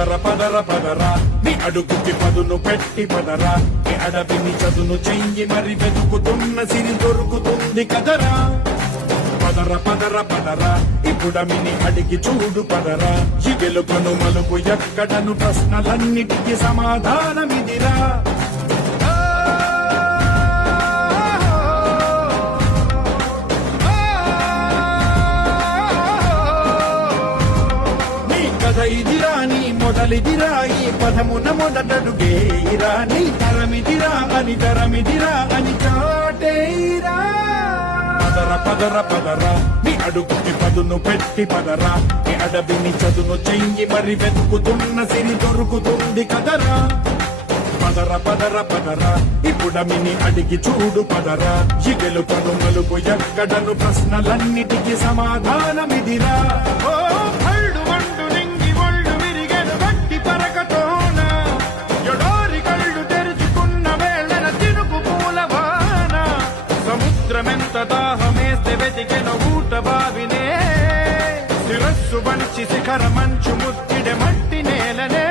పదర పదర పదరా నీ అడుగుకి పదును పెట్టి పదరా నీ అడవిని చదును చెయ్యి మరి వెతుకుతున్న సిరి దొరుకుతుంది కదరా పదర పదర పదరా ఇప్పుడమిని అడిగి చూడు పదరా ఈ గెలుపను మలుపు ఎక్కడను ప్రశ్నలన్నిటికీ సమాధానమిదిరా ఇదిరా నీ మొదలిదిరా ఈ పదమున మొదటడుగేరా నీ తరమిదిరా అని తరమిదిరా అని చాటేరా పదర పదర పదరా నీ అడుగుకి పదును పెట్టి పదరా నీ అడవిని చదును చెయ్యి మరి వెతుకుతున్న సిరి దొరుకుతుంది కదరా పదర పదర పదరా ఇప్పుడమిని అడిగి చూడు పదరా ఈ గెలుపను మలుపు ఎక్కడను ప్రశ్నలన్నిటికీ సమాధానమిదిరా ఓ భళ్ళు వండు నింగి ఒళ్ళు విరిగెను గట్టి పరకతోన ఎడారి కళ్ళు తెరుచుకున్న వేళన తినుకు పూలవాన సముద్రమెంత దాహమేస్తే వెతికెను ఊట బావినే శిరస్సు వంచి శిఖర మంచు ముత్తిడె మట్టి నేలనే